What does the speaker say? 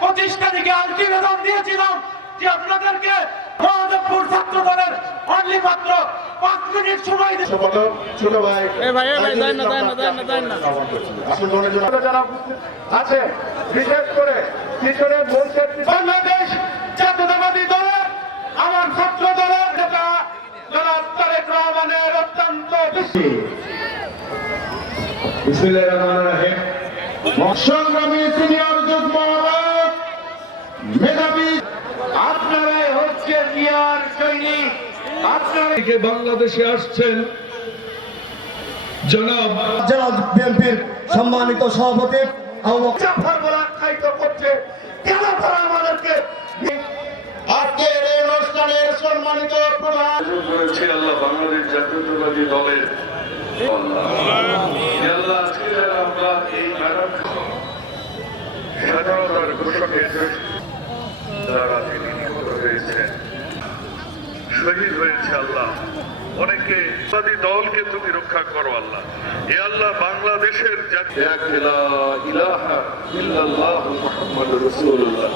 25 তারিখে আলটিমেটাম দিয়েছিলাম যে আপনাদেরকে মহাদেবপুর ছাত্র দলের অনলি মাত্র 5 মিনিট সময় ছোট ভাই আছে বিশেষ করে পিছনে বাংলাদেশ জাতীয়তাবাদী দলের আমার ছাত্র দলের নেতা জনাব তারেক রহমানের অত্যন্ত সংগ্রামী সিনিয়র যুগ্ম মেধাবী আপনারাই হচ্ছে জিয়ার সৈনিক। আপনারা বাংলাদেশে আসছেন জনাব বিএনপির সম্মানিত সভাপতি জাফর বলে আখ্যায়িত করছে। কেন তারা আমাদেরকে আজকের এই অনুষ্ঠানের সম্মানিত প্রধান করেছে আল্লাহ বাংলাদেশ জাতীয়তাবাদী দলের আল্লাহ আজকে যারা আমরা এই ম্যাডাম স্বাধীনতার ঘোষকের যারা তিনি নিহত হয়েছেন শহীদ হয়েছে আল্লাহ অনেকে দলকে তুমি রক্ষা করো আল্লাহ। এ আল্লাহ বাংলাদেশের জাতীয় ইলাহা ইল্লাল্লাহু মুহাম্মাদুর রাসূলুল্লাহ